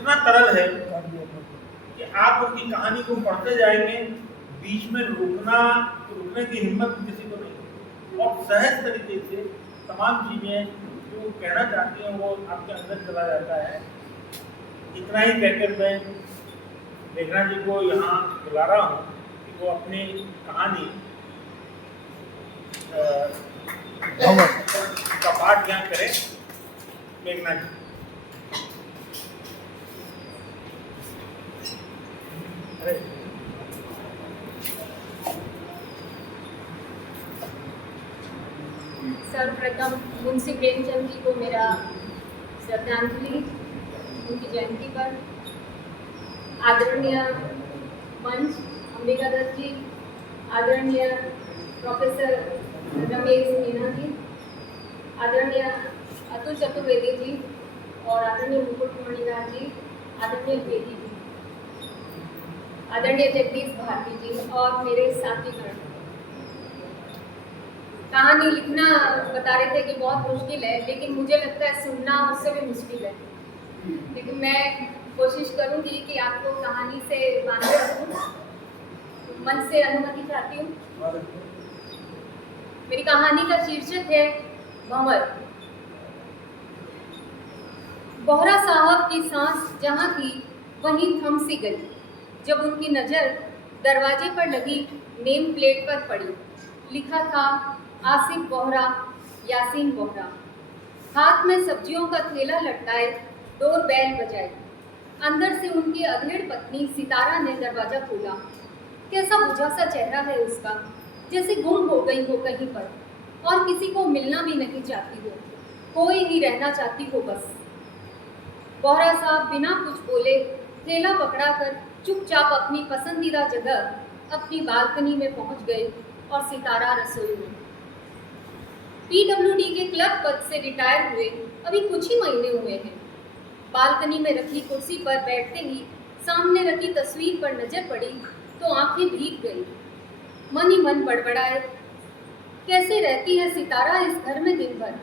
इतना तरल है कि आप उनकी कहानी को पढ़ते जाएंगे, बीच में रुकने की हिम्मत किसी को नहीं, और सहज तरीके से तमाम चीजें जो कहना चाहती हैं वो आपके अंदर चला जाता है। इतना ही कहकर मैं मेघना जी को यहाँ बुला रहा हूँ कि वो अपनी कहानी का पाठ यहाँ करें। मेघना जी। सर्वप्रथम मुंशी प्रेमचंद जी को मेरा श्रद्धांजलि उनकी जयंती पर। आदरणीय मंच अंबिका दत्त जी, आदरणीय प्रोफेसर रमेश मीना जी, आदरणीय अतुल चतुर्वेदी जी और आदरणीय मुकुट मणिदास जी, आदरणीय बेदी जी, आदरणीय जगदीश भारती जी और मेरे साथीगण। कहानी लिखना बता रहे थे कि बहुत मुश्किल है, लेकिन मुझे लगता है सुनना उससे भी मुश्किल है। लेकिन मैं कोशिश करूंगी कि आपको कहानी से बांधे रखूं। मन से अनुमति चाहती हूँ। मेरी कहानी का शीर्षक है भंवर। बोहरा साहब की सांस जहाँ थी वहीं थम सी गई जब उनकी नज़र दरवाजे पर लगी नेम प्लेट पर पड़ी। लिखा था आसिफ बोहरा, यासीन बोहरा। हाथ में सब्जियों का थैला लटकाए डोर बेल बजाई। अंदर से उनकी अधेड़ पत्नी सितारा ने दरवाज़ा खोला। कैसा बुझा सा चेहरा है उसका, जैसे गुम हो गई हो कहीं पर और किसी को मिलना भी नहीं चाहती हो, कोई ही रहना चाहती हो बस। बोहरा साहब बिना कुछ बोले थैला पकड़ाकर चुपचाप अपनी पसंदीदा जगह अपनी बालकनी में पहुंच गए और सितारा रसोई में। PWD के क्लर्क पद से रिटायर हुए अभी कुछ ही महीने हुए हैं। बालकनी में रखी कुर्सी पर बैठते ही सामने रखी तस्वीर पर नजर पड़ी तो आंखें भीग गई। मन ही मन बड़बड़ाए, कैसे रहती है सितारा इस घर में दिन भर,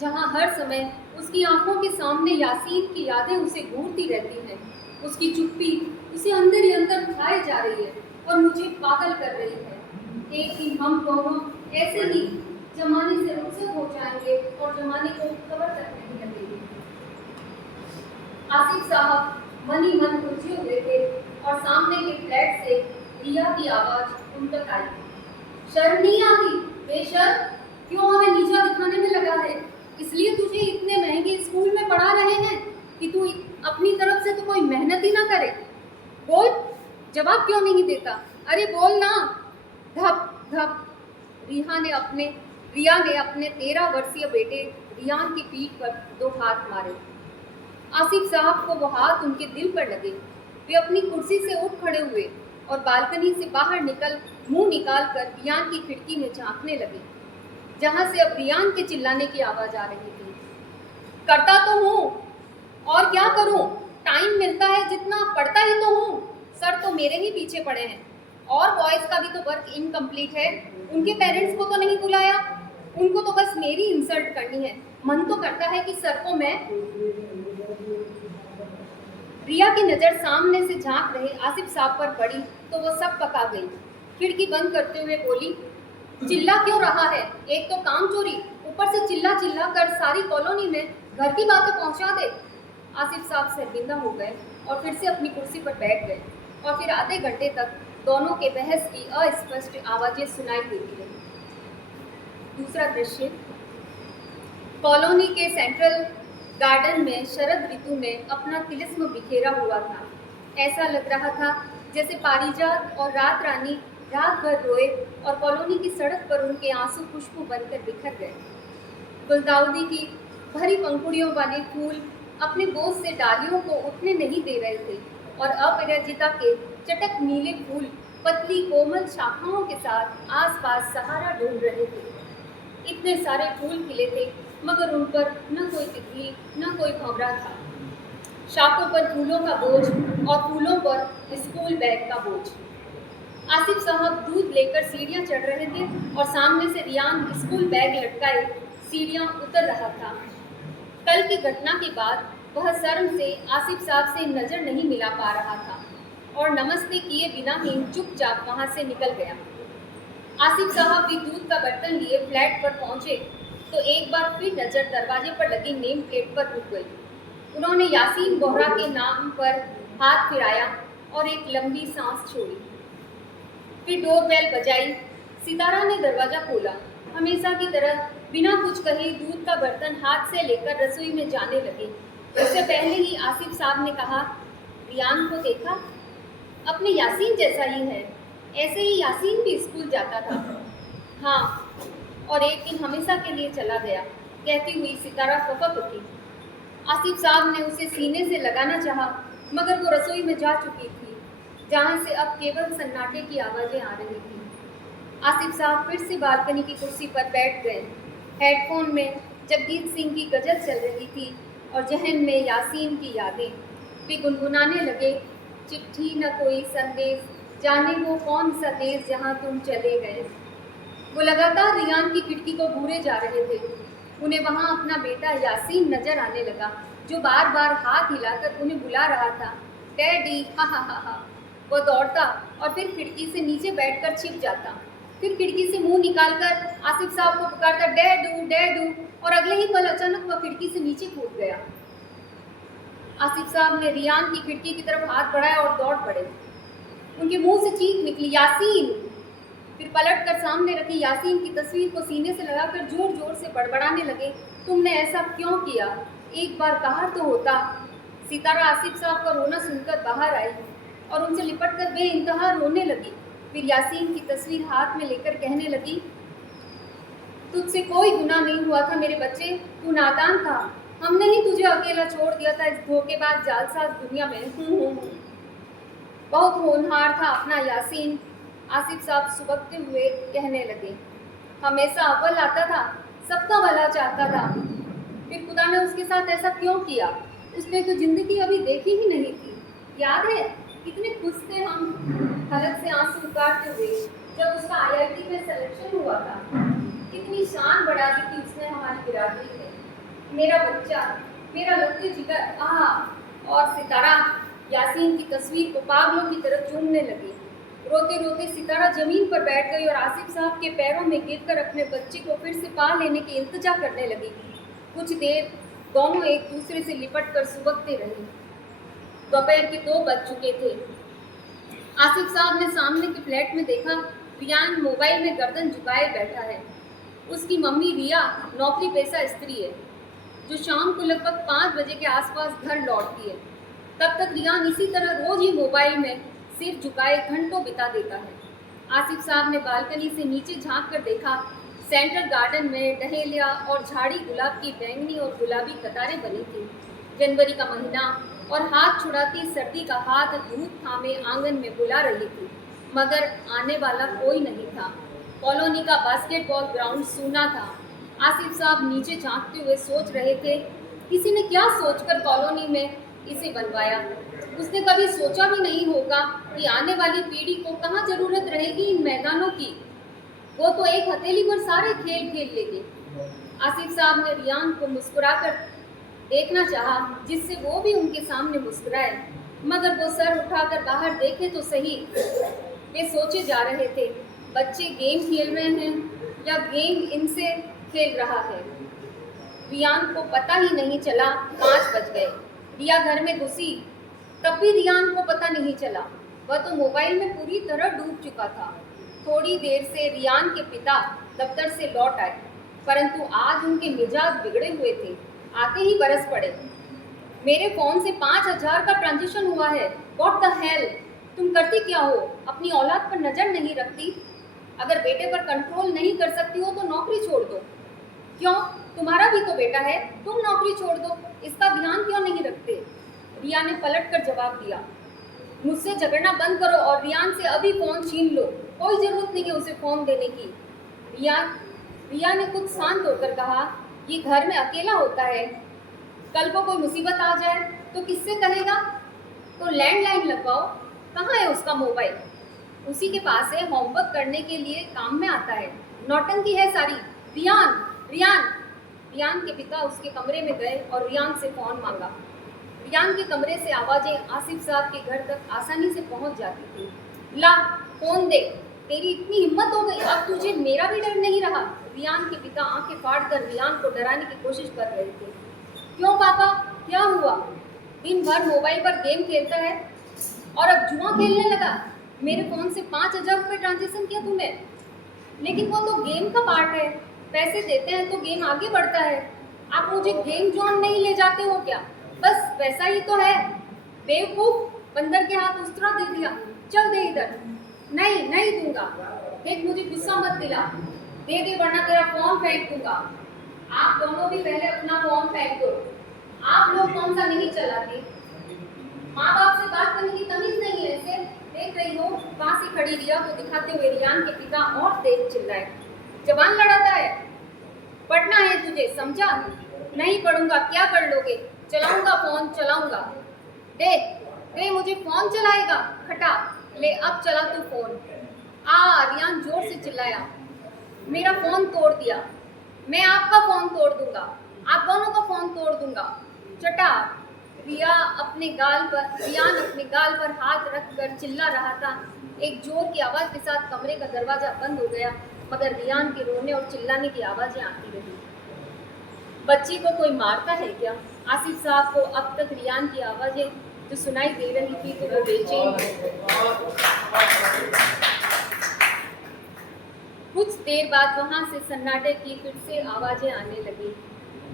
जहां हर समय उसकी आंखों के सामने यासीन की यादें उसे घूरती रहती हैं। उसकी चुप्पी उसे अंदर ही अंदर खाए जा रही है और मुझे पागल कर रही है। एक दिन हम दोनों ऐसे ही जमाने से रुखसत हो जाएंगे और जमाने को खबर तक नहीं लगेगी। आसिफ साहब मन ही मन उलझे हुए थे और सामने के फ्लैट से रिया की आवाज उन तक आई। शर्म नहीं आती? बेशर्म, क्यों हमें नीचा दिखाने में लगा है? इसलिए तुझे इतने महंगे स्कूल में पढ़ा रहे हैं कि तू अपनी तरफ से तो कोई मेहनत ही ना करे। बोल, जवाब क्यों नहीं देता? अरे बोल ना। धप धप रिया ने अपने 13 वर्षीय बेटे रियान की पीठ पर 2 हाथ मारे। आसिफ साहब को वो हाथ उनके दिल पर लगे। वे अपनी कुर्सी से उठ खड़े हुए और बालकनी से बाहर मुंह निकाल कर रियान की खिड़की में झांकने लगे, जहां से अब रियान के चिल्लाने की आवाज आ रही थी। करता तो हूँ और क्या करूँ, टाइम मिलता है जितना पढ़ता ही तो हूँ। सर तो मेरे ही पीछे पड़े हैं और बॉयज़ का भी तो वर्क इनकम्प्लीट है। उनके पेरेंट्स को तो नहीं बुलाया, उनको तो बस मेरी इंसल्ट करनी है। मन तो करता है कि सर को मैं। रिया की नज़र सामने से झांक रहे आसिफ साहब पर पड़ी तो वो सब पका गई। खिड़की बंद करते हुए बोली, चिल्ला क्यों रहा है? एक तो काम चोरी, ऊपर से चिल्ला चिल्ला कर सारी कॉलोनी में घर की बातें पहुंचा दे। आसिफ साहब शर्मिंदा हो गए और फिर से अपनी कुर्सी पर बैठ गए और फिर आधे घंटे तक दोनों के बहस की अस्पष्ट आवाज़ें सुनाई देती रही। दूसरा दृश्य, कॉलोनी के सेंट्रल गार्डन में शरद ऋतु में अपना तिलिस्म बिखेरा हुआ था। ऐसा लग रहा था जैसे पारिजात और रात रानी रात भर रोए और कॉलोनी की सड़क पर उनके आंसू खुशबू बनकर बिखर गए। गुलदाउदी की भरी पंखुड़ियों वाले फूल अपने बोझ से डालियों को उठने नहीं दे रहे थे और अपराजिता के चटक नीले फूल पतली कोमल शाखाओं के साथ आसपास सहारा ढूंढ रहे थे। इतने सारे फूल खिले थे मगर उन पर न कोई तितली न कोई भंवरा था। शाखों पर फूलों का बोझ और फूलों पर स्कूल बैग का बोझ। आसिफ साहब दूध लेकर सीढ़ियां चढ़ रहे थे और सामने से रियान स्कूल बैग लटकाए सीढ़ियां उतर रहा था। कल की घटना के बाद वह शर्म से आसिफ साहब से नज़र नहीं मिला पा रहा था और नमस्ते किए बिना ही चुपचाप वहाँ से निकल गया। आसिफ साहब भी दूध का बर्तन लिए फ्लैट पर पहुँचे तो एक बार फिर नज़र दरवाजे पर लगी नेम प्लेट पर रुक गई। उन्होंने यासीन बोहरा के नाम पर हाथ फिराया और एक लंबी सांस छोड़ी। फिर डोरबेल बजाई। सितारा ने दरवाज़ा खोला। हमेशा की तरह बिना कुछ कहे दूध का बर्तन हाथ से लेकर रसोई में जाने लगे। उससे पहले ही आसिफ साहब ने कहा, रियान को देखा? अपने यासीन जैसा ही है। ऐसे ही यासीन भी स्कूल जाता था। हाँ, और एक दिन हमेशा के लिए चला गया, कहती हुई सितारा फपक उठी। आसिफ साहब ने उसे सीने से लगाना चाहा, मगर वो रसोई में जा चुकी थी, जहाँ से अब केवल सन्नाटे की आवाज़ें आ रही थी। आसिफ साहब फिर से बालकनी की कुर्सी पर बैठ गए। हेडफोन में जगजीत सिंह की गज़ल चल रही थी और जहन में यासीन की यादें। वे गुनगुनाने लगे, चिट्ठी न कोई संदेश, जाने वो कौन सा देश जहाँ तुम चले गए। वो लगातार रियान की खिड़की को घूरे जा रहे थे। उन्हें वहाँ अपना बेटा यासीन नजर आने लगा, जो बार बार हाथ हिलाकर उन्हें बुला रहा था। डैडी, हा हा हा हा। वो दौड़ता और फिर खिड़की से नीचे बैठकर छिप जाता। फिर खिड़की से मुंह निकालकर आसिफ साहब को पुकारता, डैडू डैडू, और अगले ही पल अचानक वह खिड़की से नीचे कूद गया। आसिफ साहब ने रियान की खिड़की की तरफ हाथ बढ़ाया और दौड़ पड़े। उनके मुंह से चीख निकली, यासीन। फिर पलटकर सामने रखी यासीन की तस्वीर को सीने से लगाकर जोर जोर से बड़बड़ाने लगे, तुमने ऐसा क्यों किया? एक बार कहा तो होता। सितारा आसिफ साहब का रोना सुनकर बाहर आई और उनसे लिपटकर बेइंतहा रोने लगी। फिर यासीन की तस्वीर हाथ में लेकर कहने लगी, तुझसे कोई गुनाह नहीं हुआ था मेरे बच्चे, तू नादान था। हमने ही तुझे अकेला छोड़ दिया था इस धोखेबाज जालसाज दुनिया में। बहुत होनहार था अपना यासीन। आसिफ साहब सुबकते हुए कहने लगे, हमेशा अव्वल आता था, सबका भला चाहता था। फिर खुदा ने उसके साथ ऐसा क्यों किया? उसने तो जिंदगी अभी देखी ही नहीं थी। याद है कितने खुश थे हम हलक से आंसू उतारते हुए जब उसका IIT में सिलेक्शन हुआ था। कितनी शान बढ़ा दी थी उसने हमारी बिरादरी में। मेरा बच्चा, मेरा लड़के जिगर, आह। और सितारा यासीन की तस्वीर को पागलों की तरह चूमने लगी। रोते रोते सितारा जमीन पर बैठ गई और आसिफ साहब के पैरों में गिरकर अपने बच्चे को फिर से पा लेने की इल्तिजा करने लगी। कुछ देर दोनों एक दूसरे से लिपट कर सुबकते रहे। दोपहर के 2 बज चुके थे। आसिफ साहब ने सामने के फ्लैट में देखा, रियान मोबाइल में गर्दन झुकाए बैठा है। उसकी मम्मी रिया नौकरी पेशा स्त्री है, जो शाम को लगभग 5 बजे के आसपास घर लौटती है। तब तक रियान इसी तरह रोज ही मोबाइल में सिर झुकाए घंटों बिता देता है। आसिफ साहब ने बालकनी से नीचे झांक कर देखा, सेंट्रल गार्डन में डहेलिया और झाड़ी गुलाब की बैंगनी और गुलाबी कतारें बनी थी। जनवरी का महीना और हाथ छुड़ाती सर्दी का हाथ धूप थामे आंगन में बुला रही थी, मगर आने वाला कोई नहीं था। कॉलोनी का बास्केटबॉल ग्राउंड सूना था। आसिफ साहब नीचे झांकते हुए सोच रहे थे, किसी ने क्या सोचकर कॉलोनी में इसे बनवाया। उसने कभी सोचा भी नहीं होगा कि आने वाली पीढ़ी को कहाँ जरूरत रहेगी इन मैदानों की। वो तो एक हथेली पर सारे खेल खेल लेंगे। आसिफ साहब ने रियान को मुस्कुराकर देखना चाहा, जिससे वो भी उनके सामने मुस्कुराए, मगर वो सर उठाकर बाहर देखे तो सही। वे सोचे जा रहे थे, बच्चे गेम खेल रहे हैं या गेम इनसे खेल रहा है। रियान को पता ही नहीं चला 5 बज गए। रिया घर में घुसी, तब भी रियान को पता नहीं चला। वह तो मोबाइल में पूरी तरह डूब चुका था। थोड़ी देर से रियान के पिता दफ्तर से लौट आए, परंतु आज उनके मिजाज बिगड़े हुए थे। आते ही बरस पड़े, मेरे फ़ोन से 5,000 का ट्रांजेक्शन हुआ है। व्हाट द हेल, तुम करती क्या हो? अपनी औलाद पर नज़र नहीं रखती? अगर बेटे पर कंट्रोल नहीं कर सकती हो तो नौकरी छोड़ दो। क्यों, तुम्हारा भी तो बेटा है, तुम नौकरी छोड़ दो, इसका ध्यान क्यों नहीं रखते? रिया ने पलट कर जवाब दिया, मुझसे झगड़ना बंद करो और रियान से अभी फ़ोन छीन लो। कोई ज़रूरत नहीं है उसे फ़ोन देने की। रिया ने कुछ शांत होकर कहा, ये घर में अकेला होता है, कल को कोई मुसीबत आ जाए तो किससे कहेगा? तो लैंडलाइन लगवाओ। कहाँ है उसका मोबाइल? उसी के पास है, होमवर्क करने के लिए काम में आता है। नौटंकी है सारी। रियान रियान रियान के पिता उसके कमरे में गए और रियान से फ़ोन मांगा। रियान के कमरे से आवाज़ें आसिफ साहब के घर तक आसानी से पहुंच जाती थी। ला फोन दे, तेरी इतनी हिम्मत हो गई, अब तुझे मेरा भी डर नहीं रहा। रियान के पिता आंखें फाड़कर रियान को डराने की कोशिश कर रहे थे। क्यों पापा, क्या हुआ? दिन भर मोबाइल पर गेम खेलता है और अब जुआ खेलने लगा। मेरे फ़ोन से 5,000 रुपये ट्रांजेक्शन किया तूने, लेकिन वो तो गेम का पार्ट है, पैसे देते हैं तो गेम आगे बढ़ता है। आप मुझे गेम जोन नहीं ले जाते हो क्या? बस पैसा ही तो है। बेवकूफ, बंदर के हाथ उस्तरा दे दिया। चल दे इधर। नहीं नहीं दूंगा। देख मुझे गुस्सा मत दिला, दे दे वरना तेरा फोन फेंक दूंगा। आप दोनों भी पहले अपना फोन फेंक दो। आप लोग कौन सा नहीं चलाते? माँ बाप से बात करने की तमीज नहीं है इसे। देख रही हो, वहां से खड़ी रिया को दिखाते हुए रियान के पिता और तेज चिल्लाए, जवान लड़ाता है, पढ़ना है तुझे, समझा? नहीं पढ़ूंगा। क्या पढ़ लोगे? चलाऊंगा फोन, चलाऊंगा। दे दे मुझे फोन चलाएगा, खटा। ले अब चला तू फोन। रियान जोर से चिल्लाया, मेरा फोन तोड़ दिया। मैं आपका फोन तोड़ दूंगा, आप दोनों का फोन तोड़ दूंगा। चटा। रियान अपने गाल पर हाथ रखकर चिल्ला रहा था। एक जोर की आवाज़ के साथ कमरे का दरवाज़ा बंद हो गया, मगर रियान के रोने और चिल्लाने की आवाज़ें आती रही। बच्ची को कोई मारता है क्या? आसिफ साहब को अब तक रियान की आवाज़ें जो सुनाई दे रही थी तो वो बेचैन। कुछ देर बाद वहाँ से सन्नाटे की फिर से आवाज़ें आने लगी,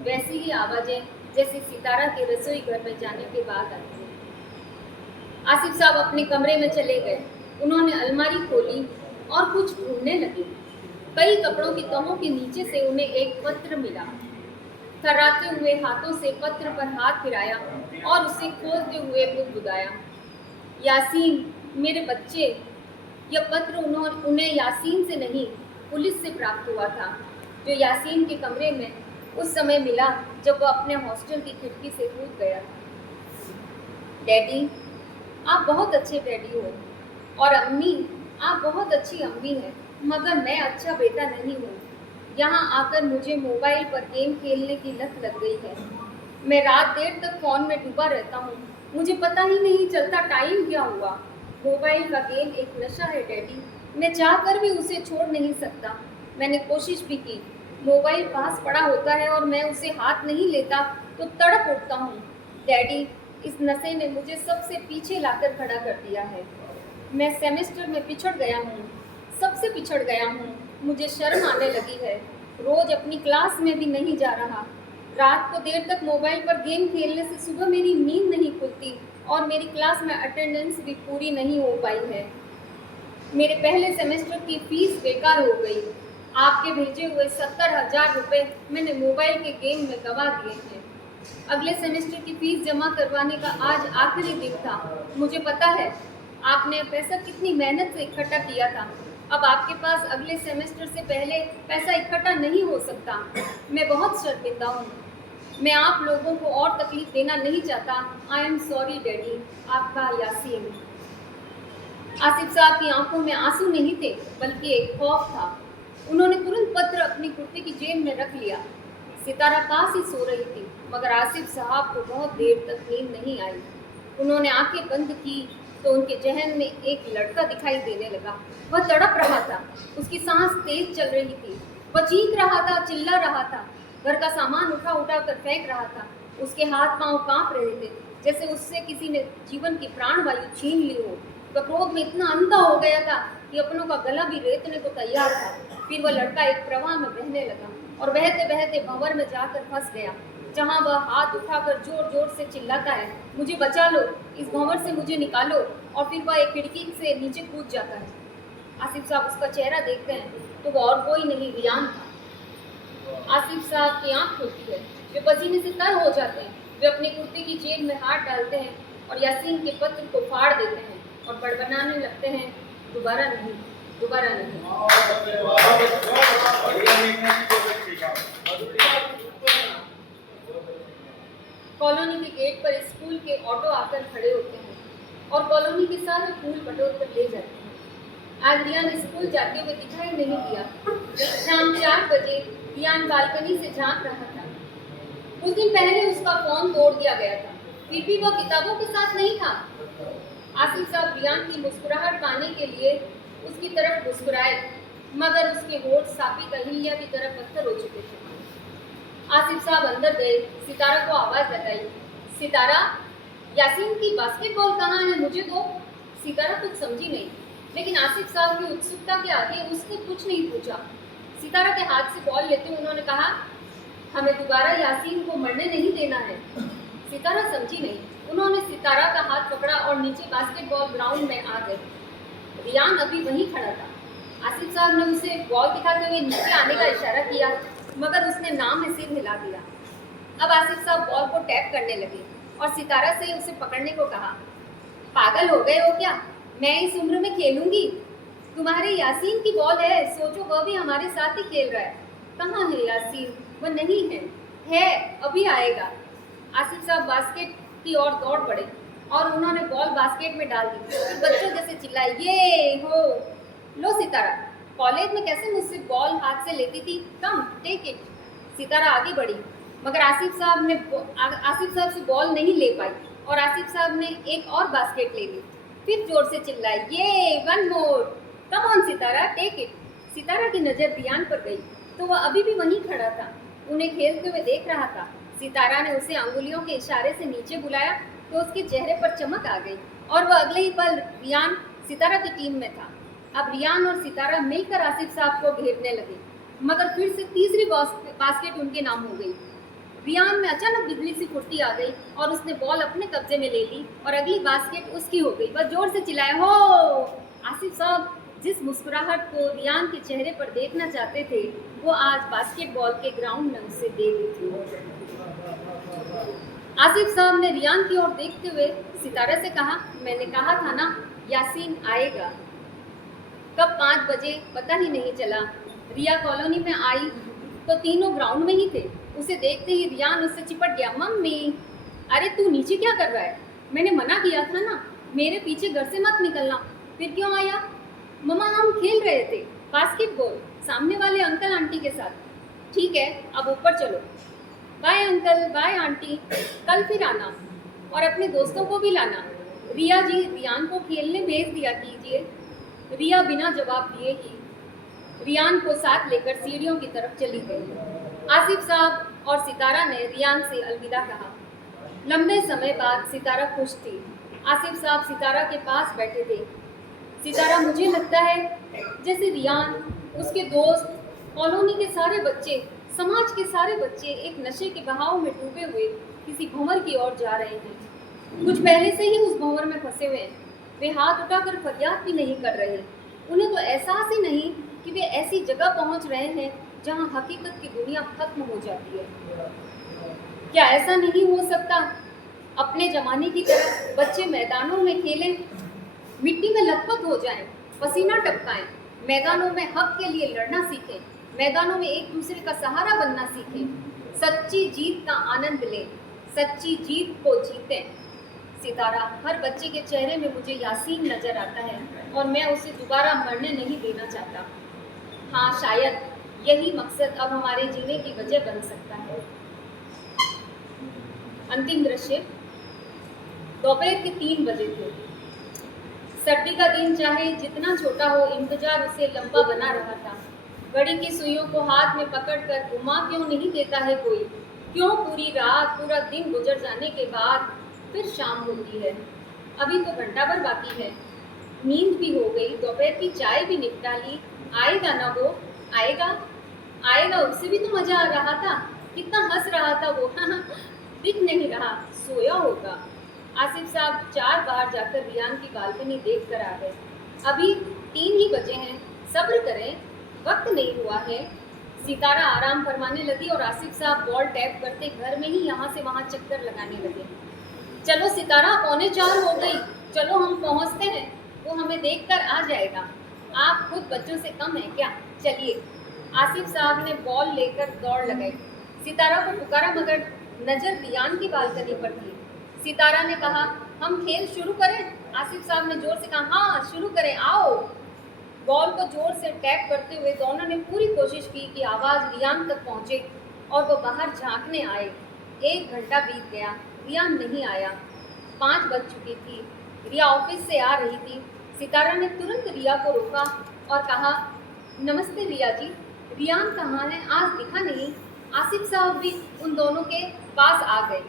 वैसी ही आवाज़ें जैसे सितारा के रसोई घर में जाने के बाद आती हैं। आसिफ साहब अपने कमरे में चले गए। उन्होंने अलमारी खोली और कुछ ढूंढने लगे। कई कपड़ों की तहों के नीचे से उन्हें एक पत्र मिला। थर्राते हुए हाथों से पत्र पर हाथ फिराया और उसे खोलते हुए बुदबुदाया, यासीन मेरे बच्चे। यह पत्र उन्हें यासीन से नहीं, पुलिस से प्राप्त हुआ था, जो यासीन के कमरे में उस समय मिला जब वह अपने हॉस्टल की खिड़की से कूद गया था। डैडी, आप बहुत अच्छे डैडी हो, और अम्मी, आप बहुत अच्छी अम्मी हैं, मगर मैं अच्छा बेटा नहीं हूँ। यहाँ आकर मुझे मोबाइल पर गेम खेलने की लत लग गई है। मैं रात देर तक फ़ोन में डूबा रहता हूँ, मुझे पता ही नहीं चलता टाइम क्या हुआ। मोबाइल का गेम एक नशा है डैडी, मैं चाहकर भी उसे छोड़ नहीं सकता। मैंने कोशिश भी की, मोबाइल पास पड़ा होता है और मैं उसे हाथ नहीं लेता तो तड़प उठता हूँ। डैडी, इस नशे ने मुझे सबसे पीछे लाकर खड़ा कर दिया है। मैं सेमेस्टर में पिछड़ गया हूँ, सबसे पिछड़ गया हूँ। मुझे शर्म आने लगी है, रोज़ अपनी क्लास में भी नहीं जा रहा। रात को देर तक मोबाइल पर गेम खेलने से सुबह मेरी नींद नहीं खुलती और मेरी क्लास में अटेंडेंस भी पूरी नहीं हो पाई है। मेरे पहले सेमेस्टर की फीस बेकार हो गई। आपके भेजे हुए 70,000 रुपये मैंने मोबाइल के गेम में गंवा दिए हैं। अगले सेमेस्टर की फीस जमा करवाने का आज आखिरी दिन था। मुझे पता है आपने पैसा कितनी मेहनत से इकट्ठा किया था। अब आपके पास अगले सेमेस्टर से पहले पैसा इकट्ठा नहीं हो सकता। मैं बहुत शर्मिंदा हूँ। मैं आप लोगों को और तकलीफ देना नहीं चाहता। I am sorry daddy. आपका यासीन। आसिफ साहब की आंखों में आंसू नहीं थे, बल्कि एक खौफ था। उन्होंने तुरंत पत्र अपनी कुर्ते की जेब में रख लिया। सितारा पास ही सो रही थी, मगर आसिफ साहब को बहुत देर तक नींद नहीं आई। उन्होंने आंखें बंद की तो उनके जहन में एक लड़का दिखाई देने लगा। वह तड़प रहा था, उसकी सांस तेज चल रही थी, वह चीख रहा था, चिल्ला रहा था, घर का सामान उठा उठा कर फेंक रहा था। उसके हाथ पांव कांप रहे थे, जैसे उससे किसी ने जीवन की प्राणवायु छीन ली हो। वह क्रोध में इतना अंधा हो गया था कि अपनों का गला भी रेतने को तैयार था। फिर वह लड़का एक प्रवाह में बहने लगा और बहते बहते भंवर में जाकर फंस गया, जहाँ वह हाथ उठाकर जोर जोर से चिल्लाता है, मुझे बचा लो, इस भंवर से मुझे निकालो। और फिर वह एक खिड़की से नीचे कूद जाता है। आसिफ साहब उसका चेहरा देखते हैं तो वह और कोई नहीं, रियान था। आसिफ साहब की आंख खुलती है, वे पसीने से तर हो जाते हैं। वे अपने कुर्ते की जेब में हाथ डालते हैं और यासीन के पत्र को फाड़ देते हैं और बड़बड़ाने लगते हैं, दोबारा नहीं, दोबारा नहीं। कॉलोनी के गेट पर स्कूल के ऑटो आकर खड़े होते हैं और कॉलोनी के सारे फूल बटोर कर ले जाते हैं। आज रियान स्कूल जाते हुए दिखाई नहीं दिया। शाम 4 बजे रियान बालकनी से झांक रहा था। कुछ दिन पहले उसका फोन तोड़ दिया गया था। फिर भी वो किताबों के साथ नहीं था। आसिफ साहब रियान की मुस्कुराहट पाने के लिए उसकी तरफ मुस्कुराए, मगर उसके होठ साफी कहिलिया की तरफ पत्थर हो चुके थे। आसिफ साहब अंदर गए, सितारा को आवाज़ लगाई, सितारा, यासीन की बास्केटबॉल कहाँ है, मुझे दो। सितारा कुछ समझी नहीं, लेकिन आसिफ साहब की उत्सुकता के आगे उसने कुछ नहीं पूछा। सितारा के हाथ से बॉल लेते उन्होंने कहा, हमें दोबारा यासीन को मरने नहीं देना है। सितारा समझी नहीं। उन्होंने सितारा का हाथ पकड़ा और नीचे बास्केटबॉल ग्राउंड में आ गए। रियान अभी वहीं खड़ा था। आसिफ साहब ने उसे बॉल दिखाते हुए नीचे आने का इशारा किया, मगर उसने नाम में सिर हिला दिया। अब आसिफ साहब बॉल को टैप करने लगे और सितारा से उसे पकड़ने को कहा। पागल हो गए हो क्या? मैं इस उम्र में खेलूंगी? तुम्हारे यासीन की बॉल है, सोचो वह भी हमारे साथ ही खेल रहा है। कहाँ है यासीन? वह नहीं है, अभी आएगा। आसिफ साहब बास्केट की ओर दौड़ पड़े और उन्होंने बॉल बास्केट में डाल दी। फिर बच्चों जैसे चिल्लाए, ये हो लो सितारा, कॉलेज में कैसे मुझसे बॉल हाथ से लेती थी, कम टेक इट। सितारा आगे बढ़ी, मगर आसिफ साहब से बॉल नहीं ले पाई और आसिफ साहब ने एक और बास्केट ले ली। फिर जोर से चिल्लाई, ये one more, come on Sitara, take it. Sitara की नज़र रियान पर गई तो वह अभी भी वहीं खड़ा था, उन्हें खेलते हुए देख रहा था। सितारा ने उसे अंगुलियों के इशारे से नीचे बुलाया तो उसके चेहरे पर चमक आ गई और वह अगले ही पल रियान सितारा की टीम में था। अब रियान और सितारा मिलकर आसिफ साहब को घेरने लगे, मगर फिर से तीसरी बास्केट उनके नाम हो गई। रियान में अचानक बिजली सी फुर्ती आ गई और उसने बॉल अपने कब्जे में ले ली और अगली बास्केट उसकी हो गई। वह जोर से चिल्लाया, हो! आसिफ साहब जिस मुस्कुराहट को रियान के चेहरे पर देखना चाहते थे, वो आज बास्केटबॉल के ग्राउंड में उसे दे दी थी। आसिफ साहब ने रियान की ओर देखते हुए सितारा से कहा, मैंने कहा था ना यासीन आएगा। कब 5 बजे पता ही नहीं चला। रिया कॉलोनी में आई तो तीनों ग्राउंड में ही थे। उसे देखते ही रियान उससे चिपट गया, मम्मी, अरे तू नीचे क्या कर रहा है? मैंने मना किया था ना, मेरे पीछे घर से मत निकलना। फिर क्यों आया? मम्मा हम खेल रहे थे बास्केटबॉल सामने वाले अंकल आंटी के साथ। ठीक है, अब ऊपर चलो। बाय अंकल, बाय आंटी, कल फिर आना और अपने दोस्तों को भी लाना। रिया जी, रियान को खेलने भेज दिया कीजिए। रिया बिना जवाब दिए ही रियान को साथ लेकर सीढ़ियों की तरफ चली गई। आसिफ साहब और सितारा ने रियान से अलविदा कहा। लंबे समय बाद सितारा खुश थी। आसिफ साहब सितारा के पास बैठे थे। सितारा, मुझे लगता है जैसे रियान, उसके दोस्त, कॉलोनी के सारे बच्चे, समाज के सारे बच्चे एक नशे के बहाव में डूबे हुए किसी भंवर की ओर जा रहे हैं। कुछ पहले से ही उस भंवर में फंसे हुए हैं। वे हाथ उठाकर फरियाद भी नहीं कर रहे। उन्हें तो एहसास ही नहीं कि वे ऐसी जगह पहुंच रहे हैं जहां हकीकत की दुनिया खत्म हो जाती है। क्या ऐसा नहीं हो सकता? अपने ज़माने की तरह बच्चे मैदानों में खेलें, मिट्टी में लथपथ हो जाएं, पसीना टपकाएं, मैदानों में हक के लिए लड़ना सीखें, मैदानों में एक दूसरे का सहारा बनना सीखें, सच्ची जीत का आनंद लें, सच्ची जीत को जीतें। सितारा, हर बच्चे के चेहरे में मुझे यासीन नजर आता है और मैं उसे दोबारा मरने नहीं देना चाहता। हाँ, शायद यही मकसद अब हमारे जीने की वजह बन सकता है। अंतिम दृश्य दोपहर के 3 बजे थे। सर्दी का दिन चाहे जितना छोटा हो, इंतजार उसे लंबा बना रहा था। घड़ी की सुइयों को हाथ में पकड़कर घुमा क्यों नहीं देता है कोई? क्यों पूरी रात, पूरा दिन गुजर जाने के बाद फिर शाम होती है? अभी तो घंटा भर बाकी है। नींद भी हो गई, दोपहर की चाय भी निपटा ली। आएगा ना वो? आएगा, उससे भी तो मजा आ रहा था। कितना हंस रहा था वो। दिख नहीं रहा, सोया होगा। आसिफ साहब 4 बार जाकर रियान की बालकनी देख कर आ गए। अभी 3 ही बजे हैं, सब्र करें, वक्त नहीं हुआ है। सितारा आराम फरमाने लगी और आसिफ साहब बॉल टैप करते घर में ही यहाँ से वहाँ चक्कर लगाने लगे। चलो सितारा, 3:45 हो गई, चलो हम पहुँचते हैं, वो हमें देखकर आ जाएगा। आप खुद बच्चों से कम हैं क्या? चलिए। आसिफ साहब ने बॉल लेकर दौड़ लगाई। सितारा को पुकारा, मगर नज़र रियान की बालकनी पर थी। सितारा ने कहा, हम खेल शुरू करें? आसिफ साहब ने जोर से कहा, हाँ शुरू करें, आओ। बॉल को जोर से टैप करते हुए दोनों ने पूरी कोशिश की कि आवाज़ रियान तक पहुँचे और वो बाहर झांकने आए। 1 घंटा बीत गया, रियान नहीं आया। 5 बज चुकी थी। रिया ऑफिस से आ रही थी। सितारा ने तुरंत रिया को रोका और कहा, नमस्ते रिया जी, रियान कहाँ है, आज दिखा नहीं। आसिफ साहब भी उन दोनों के पास आ गए।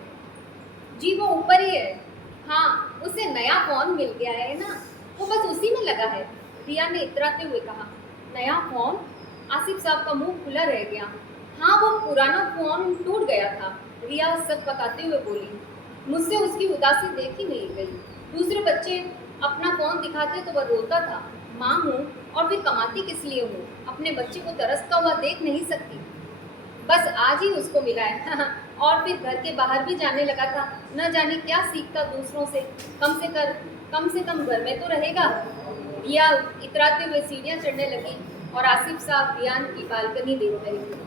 जी वो ऊपर ही है। हाँ, उसे नया फ़ोन मिल गया है ना, वो बस उसी में लगा है, रिया ने इतराते हुए कहा। नया फ़ोन? आसिफ साहब का मुंह खुला रह गया। हाँ, वो पुराना फ़ोन टूट गया था, रिया सक पकाते हुए बोली। मुझसे उसकी उदासी देखी नहीं गई। दूसरे बच्चे अपना फ़ोन दिखाते तो वह रोता था। माँ हूँ और फिर कमाती किस लिए हूँ, अपने बच्चे को तरसता हुआ देख नहीं सकती। बस आज ही उसको मिला है और फिर घर के बाहर भी जाने लगा था। न जाने क्या सीखता दूसरों से, कम से कम घर में तो रहेगा। रिया इतराते हुए सीढ़ियाँ चढ़ने लगी और आसिफ साहब रियान की बालकनी देख रहे थे।